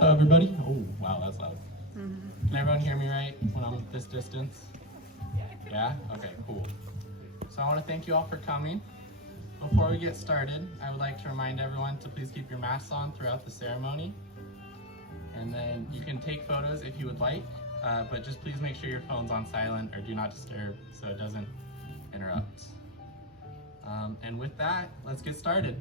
Hello, everybody. Oh, wow, that's loud. Can everyone hear me right when I'm at this distance? Yeah? Okay, cool. So I want to thank you all for coming. Before we get started, I would like to remind everyone to please keep your masks on throughout the ceremony. And then you can take photos if you would like, but just please make sure your phone's on silent or do not disturb so it doesn't interrupt. And with that, let's get started.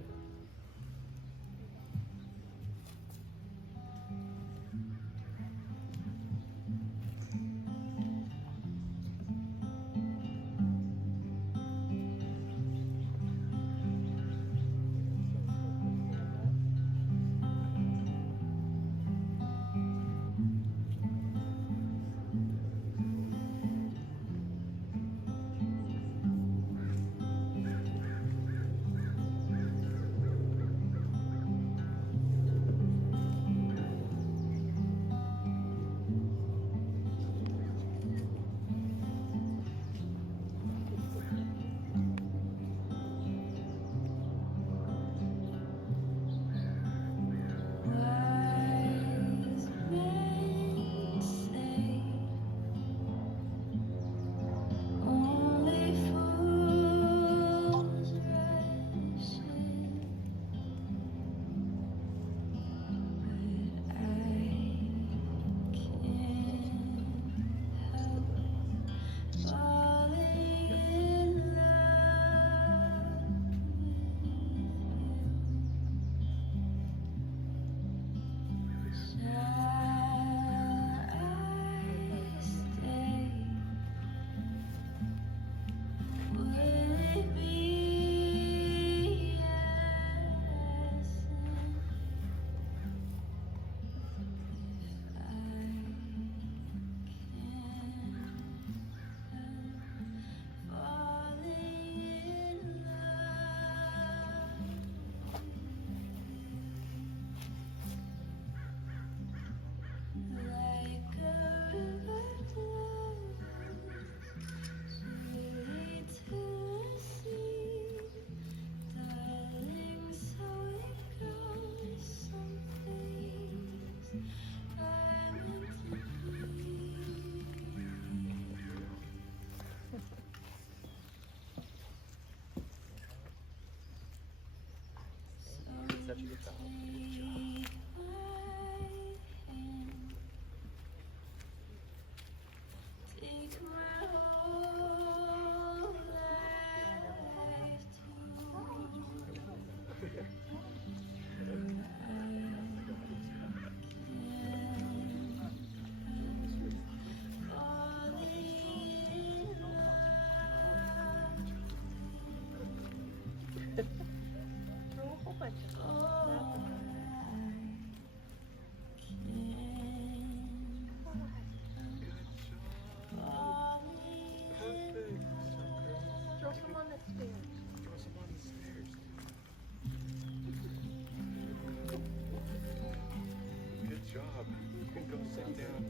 Good job. You can go sit down.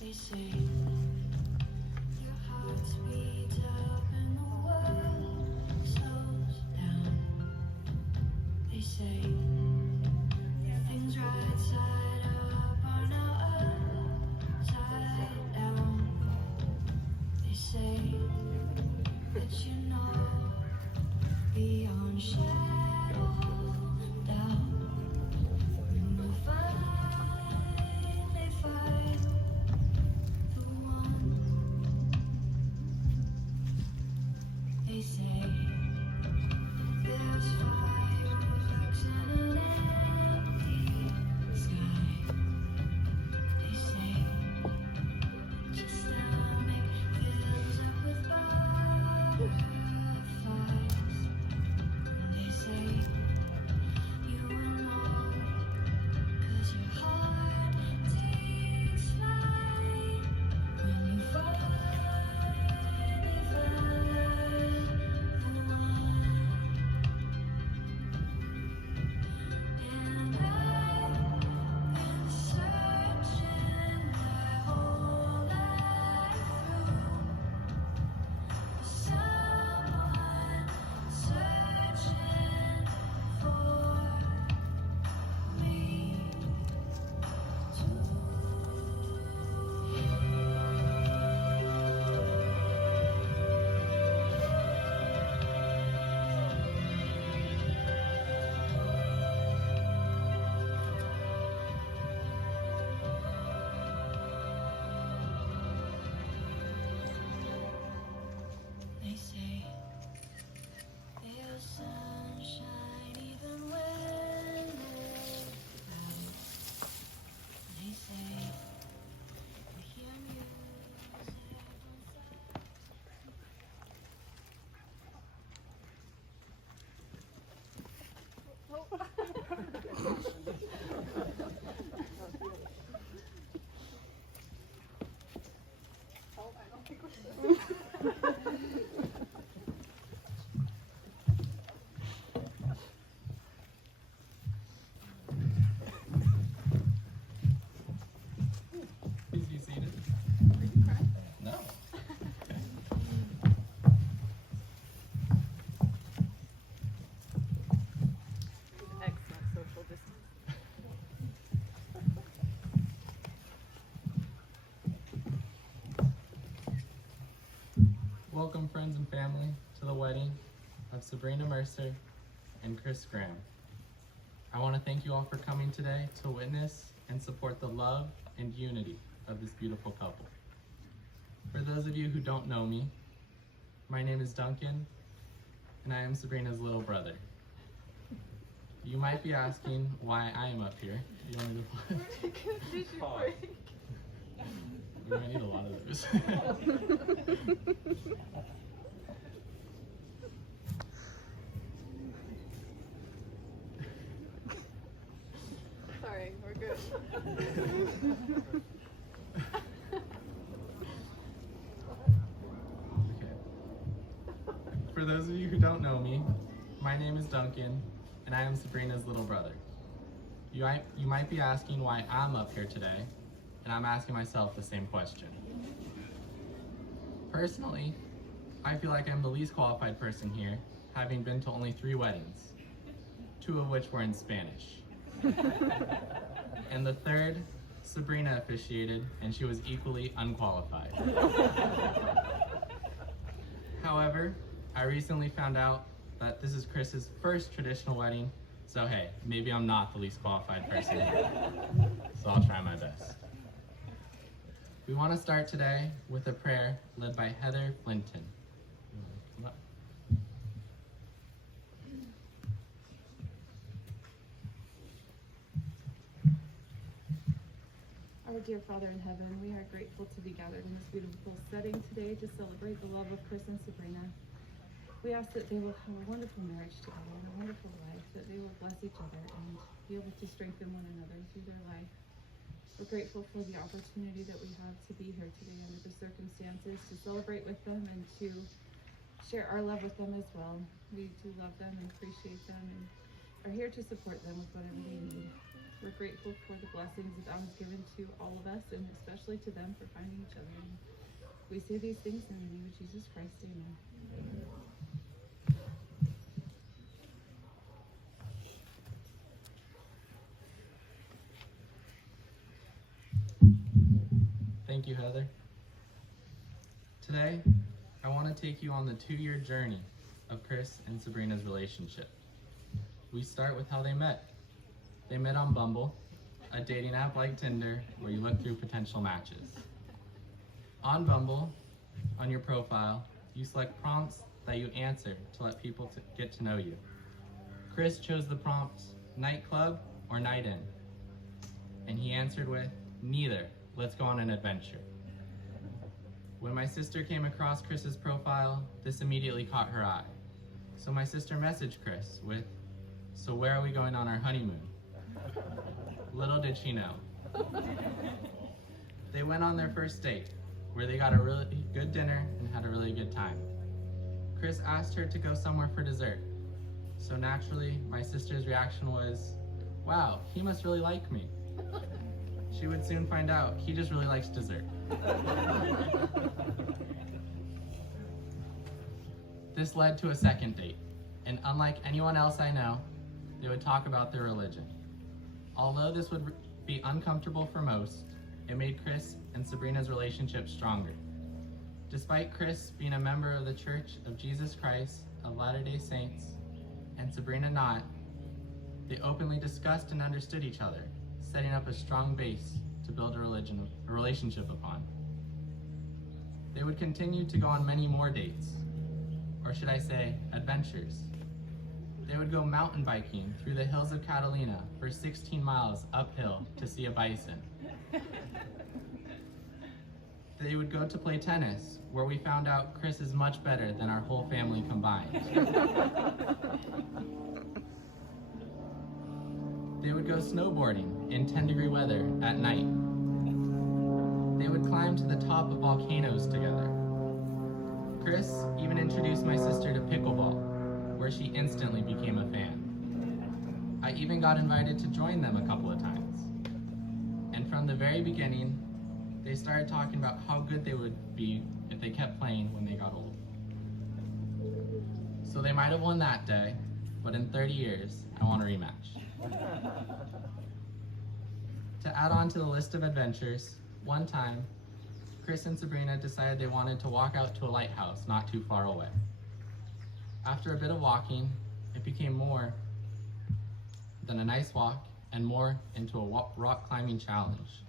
They say your heart's beat up and the world slows down. They say things right side up are now upside down. They say that you know beyond shadow doubt. When we finally find the one. They say there's fireworks in an empty sky. They say your stomach fills up with butterflies. They say you will know 'cause your heart takes flight when you finally find the one. And I've been searching. welcome friends and family to the wedding of Sabrina Mercer and Chris Graham. I want to thank you all for coming today to witness and support the love and unity of this beautiful couple. For those of you who don't know me, my name is Duncan, and I am Sabrina's little brother. You might be asking why I am up here. You want me to Pause. We might need a lot of those. Sorry, we're good. Okay. For those of you who don't know me, my name is Duncan, and I am Sabrina's little brother. You might be asking why I'm up here today, and I'm asking myself the same question. Personally, I feel like I'm the least qualified person here, having been to only 3 weddings, 2 of which were in Spanish. And the third, Sabrina officiated, and she was equally unqualified. However, I recently found out that this is Chris's first traditional wedding, so hey, maybe I'm not the least qualified person here. So I'll try my best. We want to start today with a prayer led by Heather Flinton. Come up. Our dear Father in heaven, we are grateful to be gathered in this beautiful setting today to celebrate the love of Chris and Sabrina. We ask that they will have a wonderful marriage together and a wonderful life, that they will bless each other and be able to strengthen one another through their life. We're grateful for the opportunity that we have to be here today under the circumstances, to celebrate with them and to share our love with them as well. We do love them and appreciate them and are here to support them with whatever they need. We're grateful for the blessings that God has given to all of us and especially to them for finding each other. And we say these things in the name of Jesus Christ, amen. Thank you, Heather. Today, I want to take you on the 2-year journey of Chris and Sabrina's relationship. We start with how they met. They met on Bumble, a dating app like Tinder where you look through potential matches. On Bumble, on your profile, you select prompts that you answer to let people get to know you. Chris chose the prompt nightclub or night in, and he answered with neither. Let's go on an adventure. When my sister came across Chris's profile, this immediately caught her eye. So my sister messaged Chris with, "So where are we going on our honeymoon?" Little did she know. They went on their first date, where they got a really good dinner and had a really good time. Chris asked her to go somewhere for dessert. So naturally, my sister's reaction was, "Wow, he must really like me." She would soon find out he just really likes dessert. This led to a second date, and unlike anyone else I know, they would talk about their religion. Although this would be uncomfortable for most, it made Chris and Sabrina's relationship stronger. Despite Chris being a member of the Church of Jesus Christ of Latter-day Saints, and Sabrina not, they openly discussed and understood each other, setting up a strong base to build a relationship upon. They would continue to go on many more dates, or should I say, adventures. They would go mountain biking through the hills of Catalina for 16 miles uphill to see a bison. They would go to play tennis, where we found out Chris is much better than our whole family combined. They would go snowboarding in 10-degree weather at night. They would climb to the top of volcanoes together. Chris even introduced my sister to pickleball, where she instantly became a fan. I even got invited to join them a couple of times. And from the very beginning, they started talking about how good they would be if they kept playing when they got old. So they might have won that day, but in 30 years, I want a rematch. To add on to the list of adventures, one time, Chris and Sabrina decided they wanted to walk out to a lighthouse not too far away. After a bit of walking, it became more than a nice walk and more into a rock climbing challenge.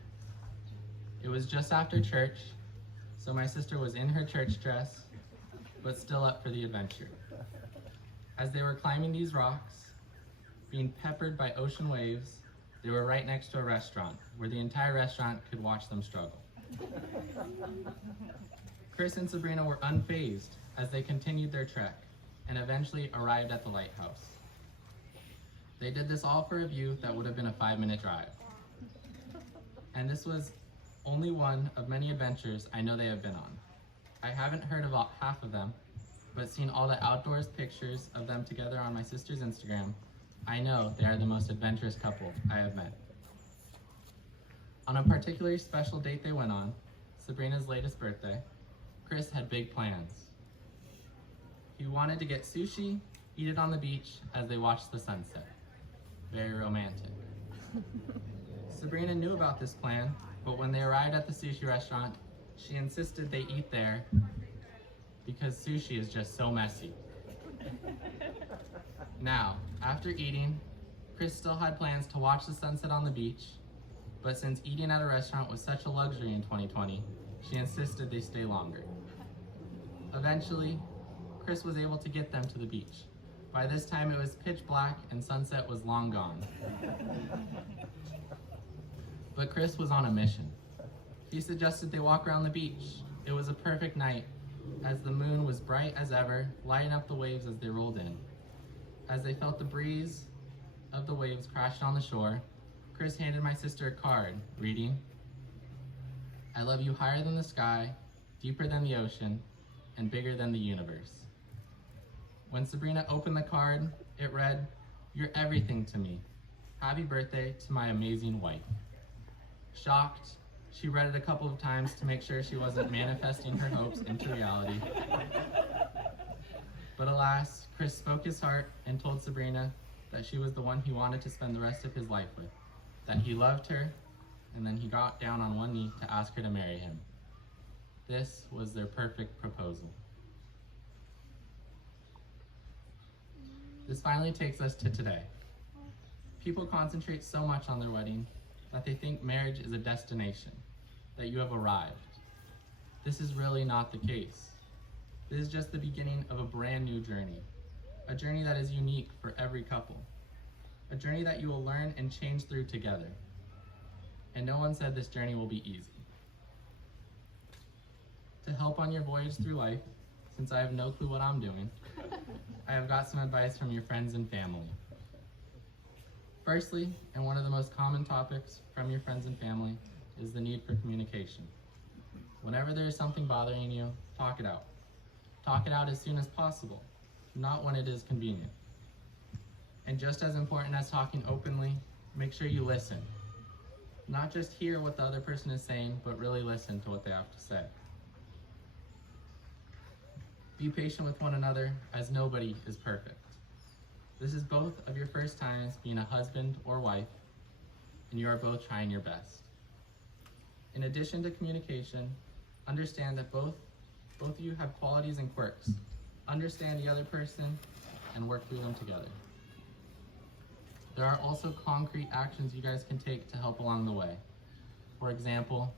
It was just after church, so my sister was in her church dress, but still up for the adventure. As they were climbing these rocks, being peppered by ocean waves, they were right next to a restaurant, where the entire restaurant could watch them struggle. Chris and Sabrina were unfazed as they continued their trek, and eventually arrived at the lighthouse. They did this all for a view that would have been a 5-minute drive. And this was only one of many adventures I know they have been on. I haven't heard about half of them, but seeing all the outdoors pictures of them together on my sister's Instagram, I know they are the most adventurous couple I have met. On a particularly special date they went on, Sabrina's latest birthday, Chris had big plans. He wanted to get sushi, eat it on the beach as they watched the sunset. Very romantic. Sabrina knew about this plan, but when they arrived at the sushi restaurant, she insisted they eat there because sushi is just so messy. Now, after eating, Chris still had plans to watch the sunset on the beach, but since eating at a restaurant was such a luxury in 2020, she insisted they stay longer. Eventually, Chris was able to get them to the beach. By this time it was pitch black and sunset was long gone. But Chris was on a mission. He suggested they walk around the beach. It was a perfect night, as the moon was bright as ever, lighting up the waves as they rolled in. As they felt the breeze of the waves crashing on the shore, Chris handed my sister a card, reading, "I love you higher than the sky, deeper than the ocean, and bigger than the universe." When Sabrina opened the card, it read, "You're everything to me. Happy birthday to my amazing wife." Shocked, she read it a couple of times to make sure she wasn't manifesting her hopes into reality. But alas, Chris spoke his heart and told Sabrina that she was the one he wanted to spend the rest of his life with, that he loved her, and then he got down on one knee to ask her to marry him. This was their perfect proposal. This finally takes us to today. People concentrate so much on their wedding that they think marriage is a destination, that you have arrived. This is really not the case. This is just the beginning of a brand new journey, a journey that is unique for every couple, a journey that you will learn and change through together. And no one said this journey will be easy. To help on your voyage through life, since I have no clue what I'm doing, I have got some advice from your friends and family. Firstly, and one of the most common topics from your friends and family, is the need for communication. Whenever there is something bothering you, talk it out. Talk it out as soon as possible, not when it is convenient. And just as important as talking openly, make sure you listen. Not just hear what the other person is saying, but really listen to what they have to say. Be patient with one another, as nobody is perfect. This is both of your first times being a husband or wife, and you are both trying your best. In addition to communication, understand that both of you have qualities and quirks. Understand the other person and work through them together. There are also concrete actions you guys can take to help along the way. For example,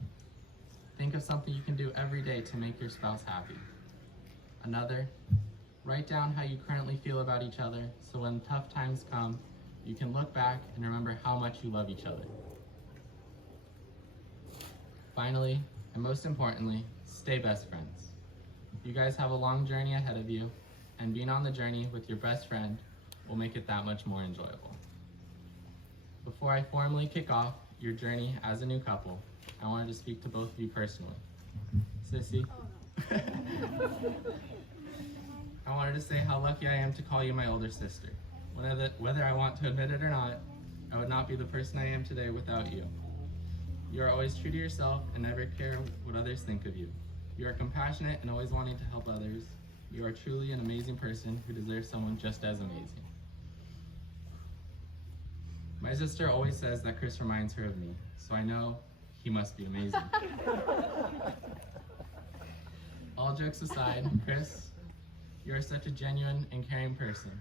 think of something you can do every day to make your spouse happy. Another, write down how you currently feel about each other so when tough times come, you can look back and remember how much you love each other. Finally, and most importantly, stay best friends. You guys have a long journey ahead of you, and being on the journey with your best friend will make it that much more enjoyable. Before I formally kick off your journey as a new couple, I wanted to speak to both of you personally. Sissy, I wanted to say how lucky I am to call you my older sister. Whether I want to admit it or not, I would not be the person I am today without you. You are always true to yourself and never care what others think of you. You are compassionate and always wanting to help others. You are truly an amazing person who deserves someone just as amazing. My sister always says that Chris reminds her of me, so I know He must be amazing. All jokes aside, Chris, you are such a genuine and caring person.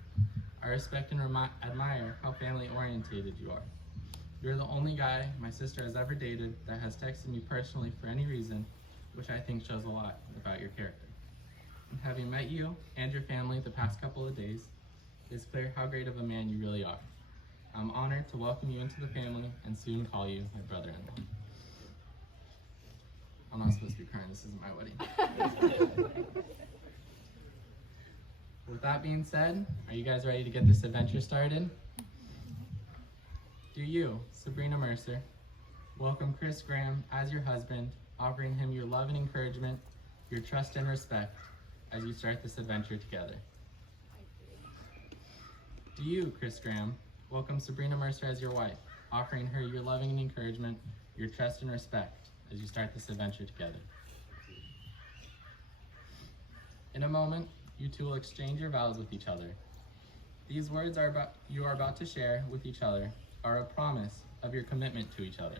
I respect and admire how family-orientated you are. You're the only guy my sister has ever dated that has texted me personally for any reason, which I think shows a lot about your character. And having met you and your family the past couple of days, it's clear how great of a man you really are. I'm honored to welcome you into the family and soon call you my brother-in-law. I'm not supposed to be crying, this isn't my wedding. With that being said, are you guys ready to get this adventure started? Do you, Sabrina Mercer, welcome Chris Graham as your husband, offering him your love and encouragement, your trust and respect as you start this adventure together? Do you, Chris Graham, welcome Sabrina Mercer as your wife, offering her your loving and encouragement, your trust and respect as you start this adventure together? In a moment, you two will exchange your vows with each other. These words you are about to share with each other are a promise of your commitment to each other,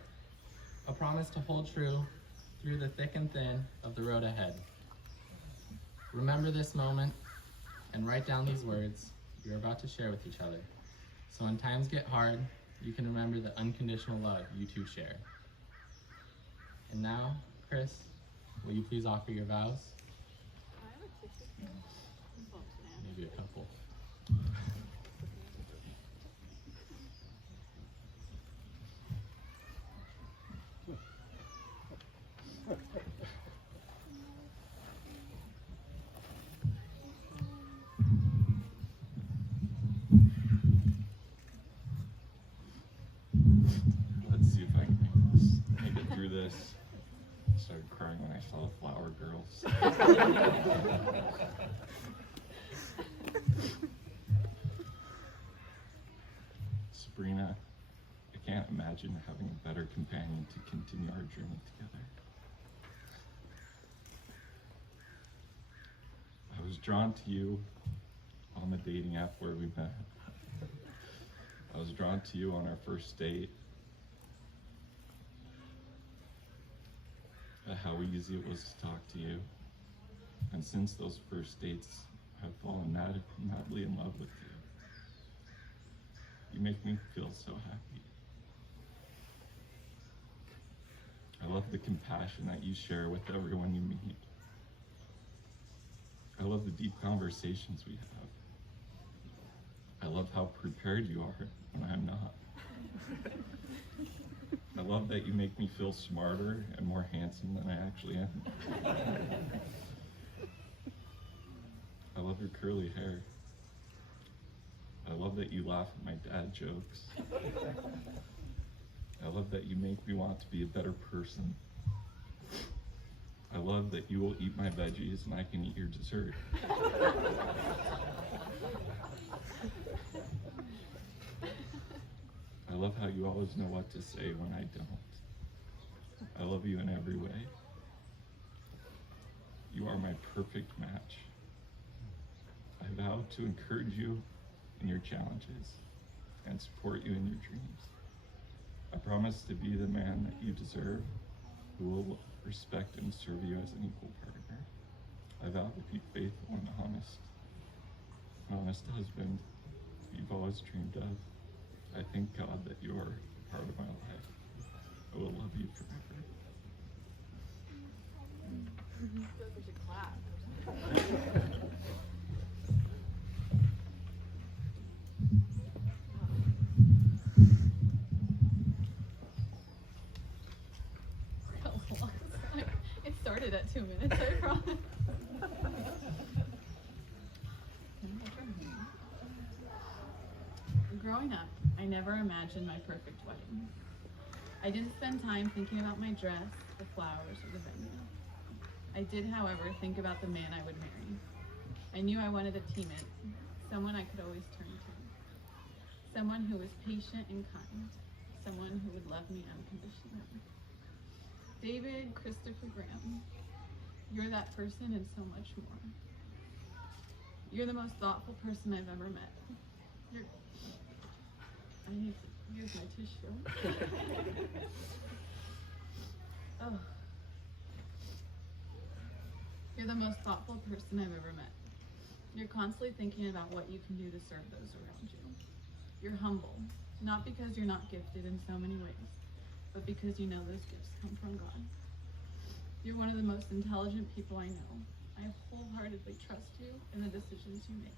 a promise to hold true through the thick and thin of the road ahead. Remember this moment and write down these words you're about to share with each other, so when times get hard, you can remember the unconditional love you two share. And now, Chris, will you please offer your vows? Maybe a couple. Let's see if I can make it through this. I started crying when I saw Flower Girls. Sabrina, I can't imagine having a better companion to continue our journey together. I was drawn to you on the dating app where we met. I was drawn to you on our first date. At how easy it was to talk to you. And since those first dates, I've fallen madly in love with you. You make me feel so happy. I love the compassion that you share with everyone you meet. I love the deep conversations we have. I love how prepared you are when I'm not. I love that you make me feel smarter and more handsome than I actually am. I love your curly hair. I love that you laugh at my dad jokes. I love that you make me want to be a better person. I love that you will eat my veggies and I can eat your dessert. I love how you always know what to say when I don't. I love you in every way. You are my perfect match. I vow to encourage you in your challenges and support you in your dreams. I promise to be the man that you deserve, who will respect and serve you as an equal partner. I vow to be faithful and honest, an honest husband you've always dreamed of. I thank God that you are part of my life. I will love you forever. It started at 2 minutes, I promise. Growing up, I never imagined my perfect wedding. I didn't spend time thinking about my dress, the flowers, or the venue. I did, however, think about the man I would marry. I knew I wanted a teammate, someone I could always turn to. Someone who was patient and kind. Someone who would love me unconditionally. David Christopher Graham, you're that person and so much more. You're the most thoughtful person I've ever met. Here's my tissue. You're the most thoughtful person I've ever met. You're constantly thinking about what you can do to serve those around you. You're humble, not because you're not gifted in so many ways, but because you know those gifts come from God. You're one of the most intelligent people I know. I wholeheartedly trust you in the decisions you make.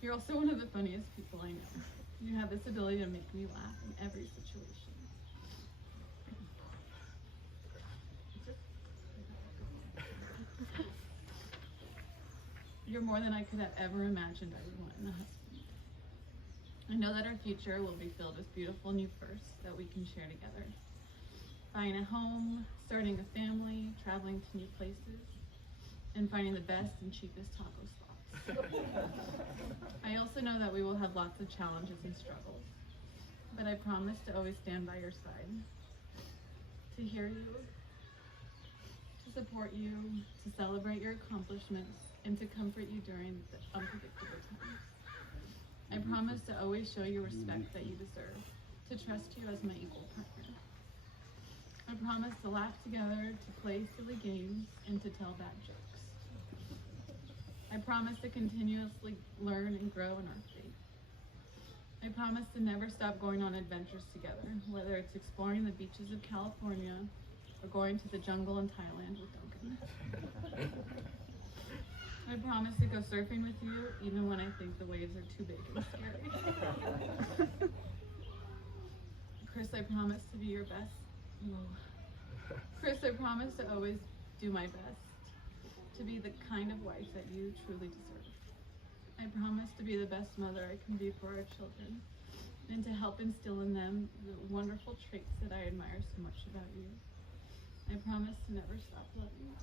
You're also one of the funniest people I know. You have this ability to make me laugh in every situation. You're more than I could have ever imagined I would want in a husband. I know that our future will be filled with beautiful new firsts that we can share together. Buying a home, starting a family, traveling to new places, and finding the best and cheapest taco spots. I also know that we will have lots of challenges and struggles, but I promise to always stand by your side, to hear you, to support you, to celebrate your accomplishments, and to comfort you during the unpredictable times. I promise to always show you respect that you deserve, to trust you as my equal partner. I promise to laugh together, to play silly games, and to tell bad jokes. I promise to continuously learn and grow in our faith. I promise to never stop going on adventures together, whether it's exploring the beaches of California or going to the jungle in Thailand with Duncan. I promise to go surfing with you even when I think the waves are too big and scary. Chris, I promise to be your best. Whoa. Chris, I promise to always do my best, to be the kind of wife that you truly deserve. I promise to be the best mother I can be for our children, and to help instill in them the wonderful traits that I admire so much about you. I promise to never stop loving you.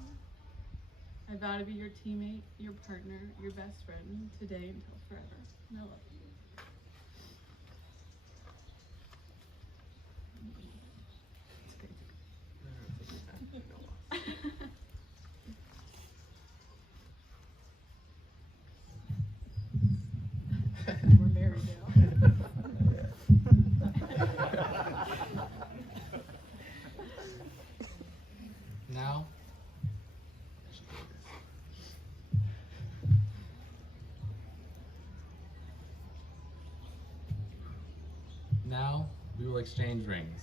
I vow to be your teammate, your partner, your best friend, today until forever. And I love you. We're married now. Now, we will exchange rings.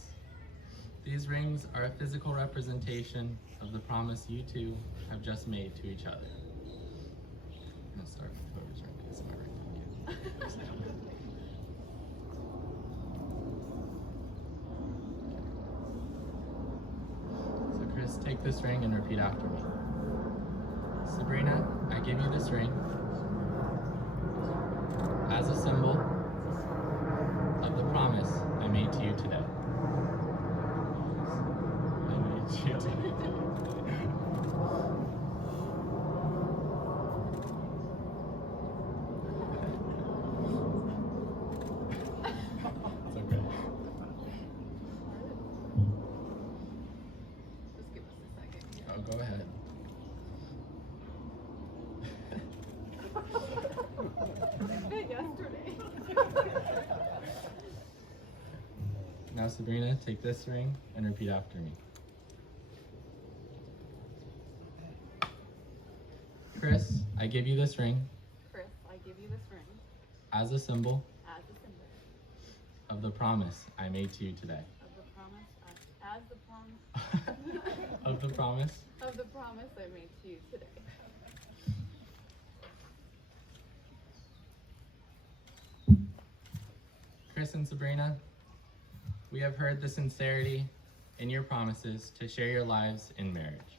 These rings are a physical representation of the promise you two have just made to each other. I'm gonna start with whoever's ring is my ring. So Chris, take this ring and repeat after me. Sabrina, I give you this ring as a symbol of the promise I made to you today. I made to you today. It's okay. Just give us a second. Oh, go ahead. Yesterday. Now, Sabrina, take this ring and repeat after me. Chris, I give you this ring Chris, I give you this ring as a symbol as a symbol of the promise I made to you today. of the promise as the promise Of the promise of the promise I made to you today. Chris and Sabrina, we have heard the sincerity in your promises to share your lives in marriage.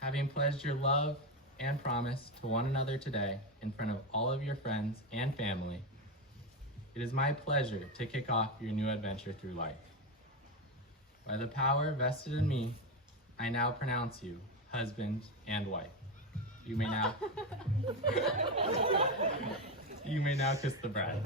Having pledged your love and promise to one another today in front of all of your friends and family, it is my pleasure to kick off your new adventure through life. By the power vested in me, I now pronounce you husband and wife. You may now kiss the bride.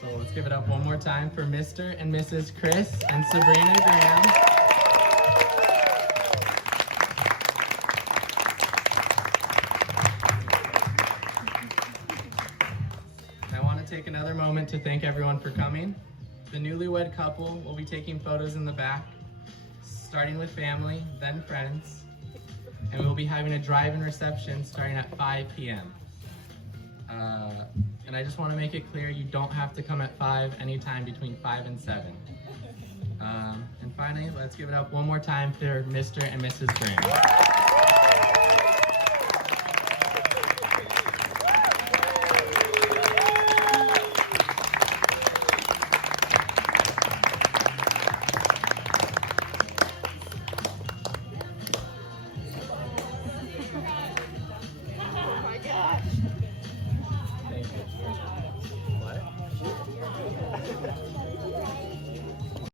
So let's give it up one more time for Mr. and Mrs. Chris and Sabrina Graham. to thank everyone for coming. The newlywed couple will be taking photos in the back, starting with family, then friends, and we'll be having a drive-in reception starting at 5 p.m. And I just want to make it clear, you don't have to come at 5, anytime between 5 and 7. And finally, let's give it up one more time for Mr. and Mrs. Green.